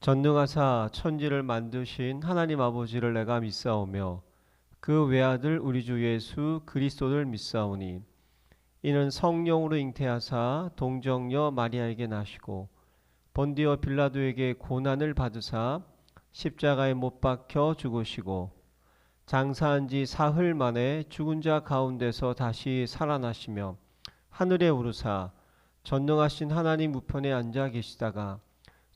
전능하사 천지를 만드신 하나님 아버지를 내가 믿사오며 그 외아들 우리 주 예수 그리스도를 믿사오니 이는 성령으로 잉태하사 동정녀 마리아에게 나시고 본디오 빌라도에게 고난을 받으사 십자가에 못 박혀 죽으시고 장사한 지 사흘 만에 죽은 자 가운데서 다시 살아나시며 하늘에 오르사 전능하신 하나님 우편에 앉아 계시다가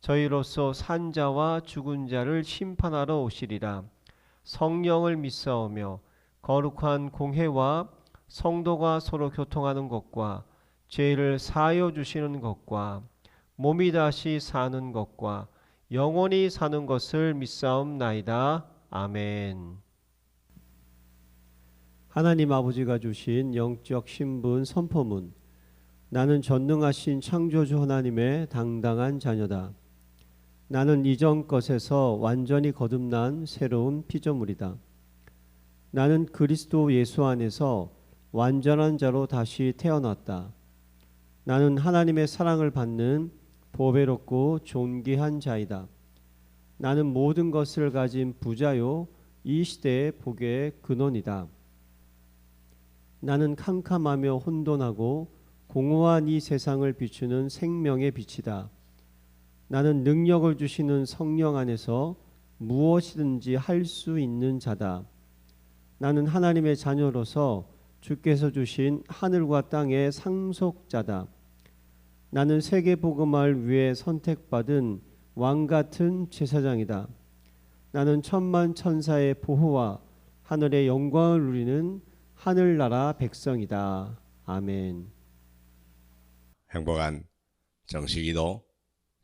저희로서 산 자와 죽은 자를 심판하러 오시리라. 성령을 믿사오며 거룩한 공회와 성도가 서로 교통하는 것과 죄를 사하여 주시는 것과 몸이 다시 사는 것과 영원히 사는 것을 믿사옵나이다. 아멘. 하나님 아버지가 주신 영적 신분 선포문. 나는 전능하신 창조주 하나님의 당당한 자녀다. 나는 이전 것에서 완전히 거듭난 새로운 피조물이다. 나는 그리스도 예수 안에서 완전한 자로 다시 태어났다. 나는 하나님의 사랑을 받는 보배롭고 존귀한 자이다. 나는 모든 것을 가진 부자요 이 시대의 복의 근원이다. 나는 캄캄하며 혼돈하고 공허한 이 세상을 비추는 생명의 빛이다. 나는 능력을 주시는 성령 안에서 무엇이든지 할 수 있는 자다. 나는 하나님의 자녀로서 주께서 주신 하늘과 땅의 상속자다. 나는 세계 복음을 위해 선택받은 왕 같은 제사장이다. 나는 천만 천사의 보호와 하늘의 영광을 누리는 하늘나라 백성이다. 아멘. 행복한 정식기도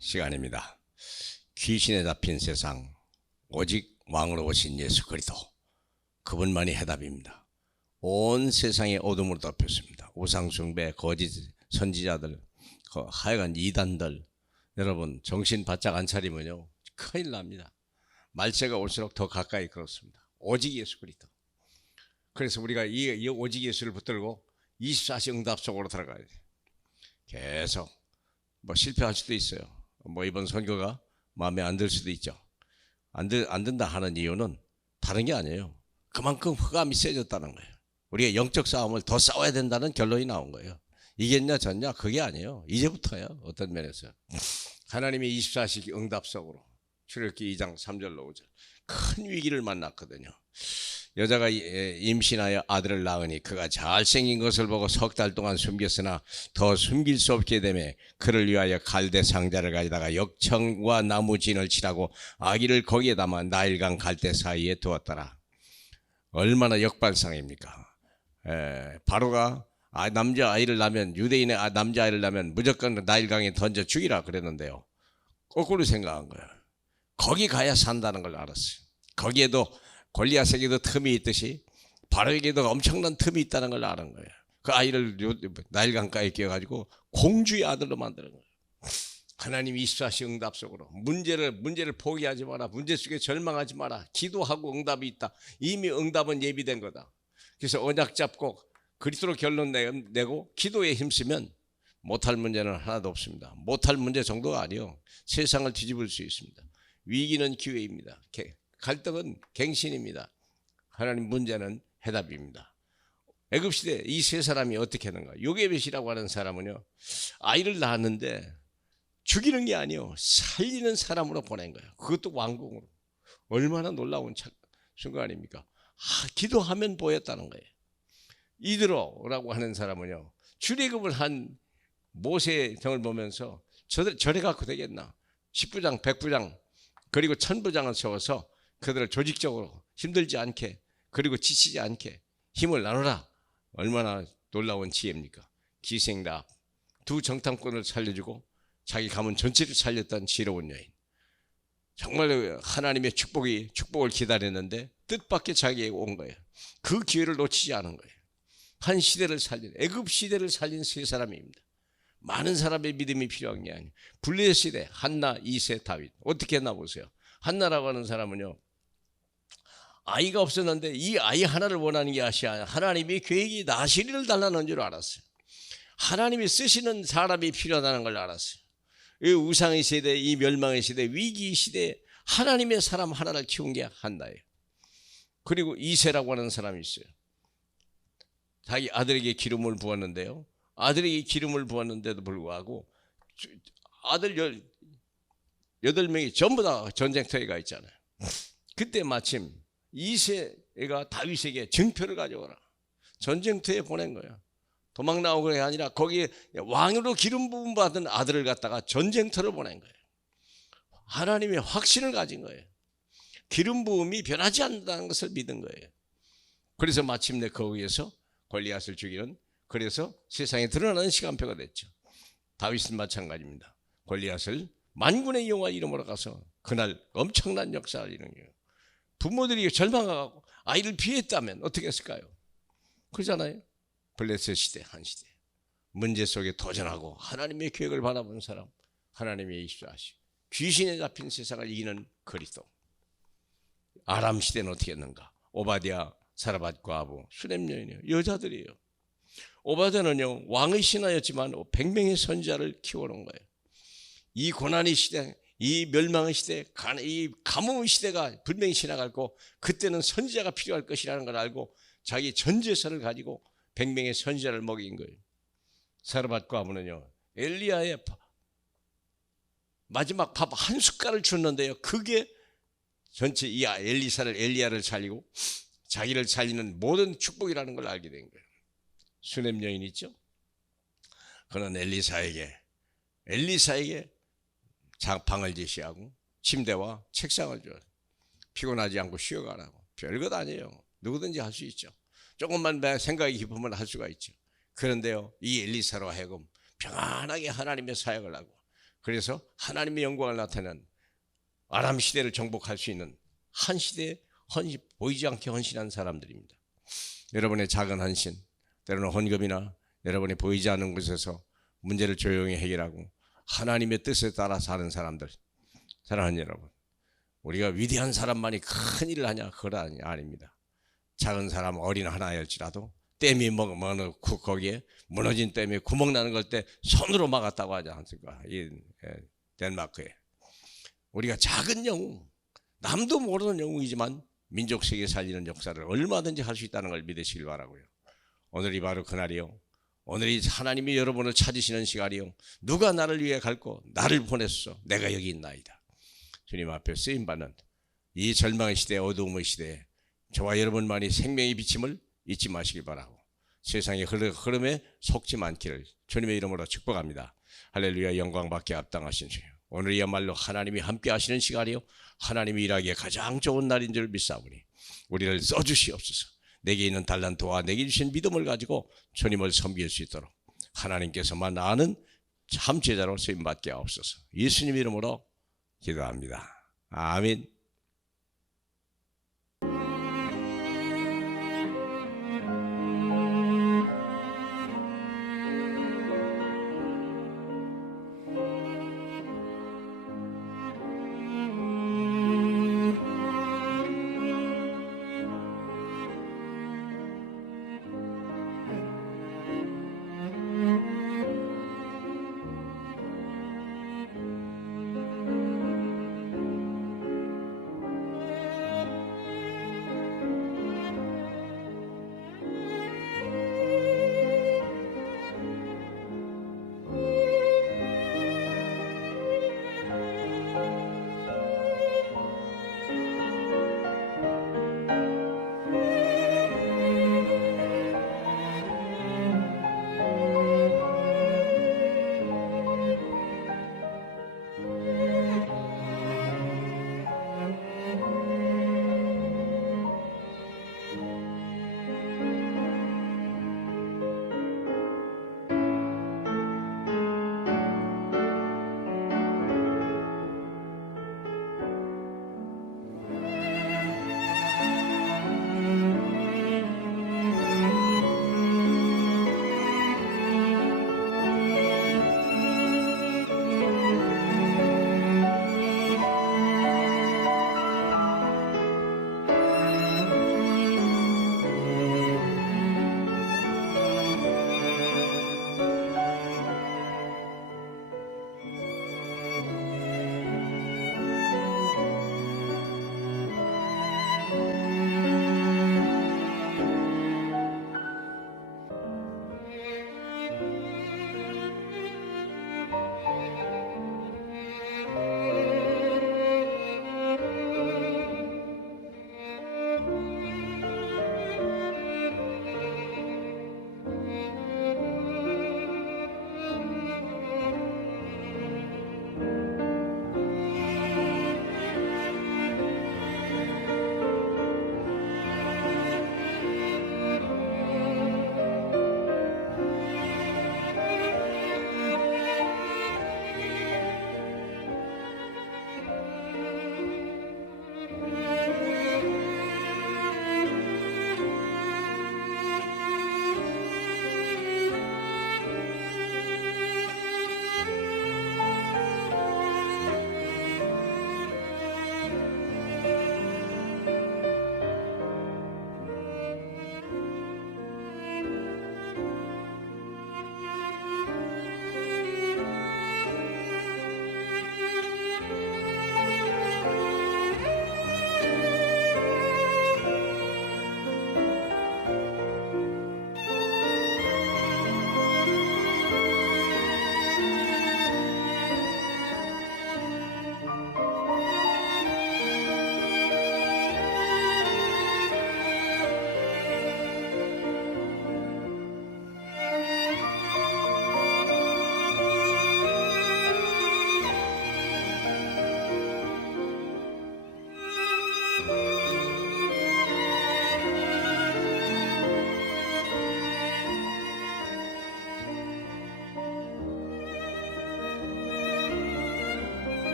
시간입니다. 귀신에 잡힌 세상 오직 왕으로 오신 예수 그리스도, 그분만이 해답입니다. 온 세상에 어둠으로 덮였습니다. 우상숭배, 거짓 선지자들, 하여간 이단들, 여러분 정신 바짝 안 차리면요 큰일 납니다. 말세가 올수록 더 가까이 그렇습니다. 오직 예수 그리스도. 그래서 우리가 이 오직 예수를 붙들고 24시 응답 속으로 들어가야 돼요. 계속 실패할 수도 있어요. 이번 선교가 마음에 안 들 수도 있죠. 안 든다 하는 이유는 다른 게 아니에요. 그만큼 흑암이 세졌다는 거예요. 우리가 영적 싸움을 더 싸워야 된다는 결론이 나온 거예요. 이겼냐 졌냐 그게 아니에요. 이제부터요. 어떤 면에서 하나님이 24시 응답 속으로 출애굽기 2장 3절로 5절 큰 위기를 만났거든요. 여자가 임신하여 아들을 낳으니 그가 잘생긴 것을 보고 석 달 동안 숨겼으나 더 숨길 수 없게 되매 그를 위하여 갈대 상자를 가져다가 역청과 나무진을 칠하고 아기를 거기에 담아 나일강 갈대 사이에 두었더라. 얼마나 역발상입니까? 바로가 남자아이를 낳으면, 유대인의 남자아이를 낳으면 무조건 나일강에 던져 죽이라 그랬는데요. 거꾸로 생각한 거예요. 거기 가야 산다는 걸 알았어요. 거기에도 골리앗에게도 틈이 있듯이 바로에게도 엄청난 틈이 있다는 걸 아는 거예요. 그 아이를 나일강가에 끼워가지고 공주의 아들로 만드는 거예요. 하나님 24시 응답 속으로 문제를 포기하지 마라. 문제 속에 절망하지 마라. 기도하고 응답이 있다. 이미 응답은 예비된 거다. 그래서 언약 잡고 그리스도로 결론 내고 기도에 힘쓰면 못할 문제는 하나도 없습니다. 못할 문제 정도가 아니요. 세상을 뒤집을 수 있습니다. 위기는 기회입니다. 갈등은 갱신입니다. 하나님 문제는 해답입니다. 애굽시대 이 세 사람이 어떻게 하는가? 요게벳이라고 하는 사람은요, 아이를 낳았는데 죽이는 게 아니요, 살리는 사람으로 보낸 거예요. 그것도 왕궁으로. 얼마나 놀라운 순간 아닙니까? 기도하면 보였다는 거예요. 이드로라고 하는 사람은요, 출애굽을 한 모세의 정을 보면서 저래 갖고 되겠나? 10부장, 100부장, 그리고 1000부장을 세워서 그들을 조직적으로 힘들지 않게, 그리고 지치지 않게 힘을 나누라. 얼마나 놀라운 지혜입니까? 기생답, 두 정탐꾼을 살려주고 자기 가문 전체를 살렸던 지혜로운 여인. 정말 하나님의 축복을 기다렸는데 뜻밖의 자기에게 온 거예요. 그 기회를 놓치지 않은 거예요. 한 시대를 살린, 애굽 시대를 살린 세 사람입니다. 많은 사람의 믿음이 필요한 게 아니에요. 블레셋 시대 한나, 이세, 다윗. 어떻게 했나 보세요. 한나라고 하는 사람은요, 아이가 없었는데 이 아이 하나를 원하는 게 아니라 하나님이 계획이 나시리를 달라는 줄 알았어요. 하나님이 쓰시는 사람이 필요하다는 걸 알았어요. 이 우상의 시대, 이 멸망의 시대, 위기 시대에 하나님의 사람 하나를 키운 게 한나예요. 그리고 이세라고 하는 사람이 있어요. 자기 아들에게 기름을 부었는데요. 아들에게 기름을 부었는데도 불구하고 아들 8명이 전부 다 전쟁터에 가 있잖아요. 그때 마침 이세가 다윗에게 증표를 가져오라. 전쟁터에 보낸 거예요. 도망 나오는 게 아니라 거기에 왕으로 기름 부음 받은 아들을 갖다가 전쟁터를 보낸 거예요. 하나님의 확신을 가진 거예요. 기름 부음이 변하지 않는다는 것을 믿은 거예요. 그래서 마침내 거기에서 골리앗을 죽이는, 그래서 세상에 드러나는 시간표가 됐죠. 다윗은 마찬가지입니다. 골리앗을 만군의 여호와 이름으로 가서 그날 엄청난 역사를 이룬 거예요. 부모들이 절망하고 아이를 피했다면 어떻게 했을까요? 그러잖아요. 블레셋 시대, 한 시대 문제 속에 도전하고 하나님의 계획을 바라본 사람, 하나님의 입수하시고 귀신에 잡힌 세상을 이기는 그리스도. 아람 시대는 어떻게 했는가? 오바댜, 사라밧 과부, 수렘 여인이요, 여자들이에요. 오바댜는요 왕의 신하였지만 100명의 선지자를 키워놓은 거예요. 이 고난의 시대, 이 멸망의 시대, 이 가뭄의 시대가 분명히 지나갔고 그때는 선지자가 필요할 것이라는 걸 알고 자기 전 재산을 가지고 100명의 선지자를 먹인 거예요. 사라밧 과부는요 엘리야의 마지막 밥 한 숟갈을 줬는데요, 그게 전체 이 엘리야를 살리고 자기를 살리는 모든 축복이라는 걸 알게 된 거예요. 수넴 여인 있죠? 그는 엘리사에게 방을 제시하고 침대와 책상을 줘요. 피곤하지 않고 쉬어가라고. 별것 아니에요. 누구든지 할 수 있죠. 조금만 생각이 깊으면 할 수가 있죠. 그런데요 이 엘리사로 하여금 평안하게 하나님의 사역을 하고, 그래서 하나님의 영광을 나타내는 아람 시대를 정복할 수 있는 한 시대에 보이지 않게 헌신한 사람들입니다. 여러분의 작은 헌신, 때로는 헌금이나 여러분이 보이지 않는 곳에서 문제를 조용히 해결하고 하나님의 뜻에 따라 사는 사람들, 사랑하는 여러분, 우리가 위대한 사람만이 큰 일을 하냐? 그건 아닙니다. 작은 사람 어린 하나일지라도 댐이 거기에 무너진 댐에 구멍 나는 걸 때 손으로 막았다고 하지 않습니까? 이 덴마크에. 우리가 작은 영웅, 남도 모르는 영웅이지만 민족 세계 살리는 역사를 얼마든지 할 수 있다는 걸 믿으시길 바라고요. 오늘이 바로 그날이요. 오늘이 하나님이 여러분을 찾으시는 시간이요. 누가 나를 위해 갈고 나를 보냈어. 내가 여기 있나이다. 주님 앞에 쓰임받는 이 절망의 시대, 어두움의 시대에 저와 여러분만이 생명의 비침을 잊지 마시길 바라고, 세상의 흐름에 속지 않기를 주님의 이름으로 축복합니다. 할렐루야. 영광 받게 합당하신 주여, 오늘이야말로 하나님이 함께 하시는 시간이요 하나님이 일하기에 가장 좋은 날인 줄 믿사오니 우리를 써주시옵소서. 내게 있는 달란트와 내게 주신 믿음을 가지고 주님을 섬길 수 있도록 하나님께서만 아는 참 제자로 쓰임받게 하옵소서. 예수님 이름으로 기도합니다. 아멘.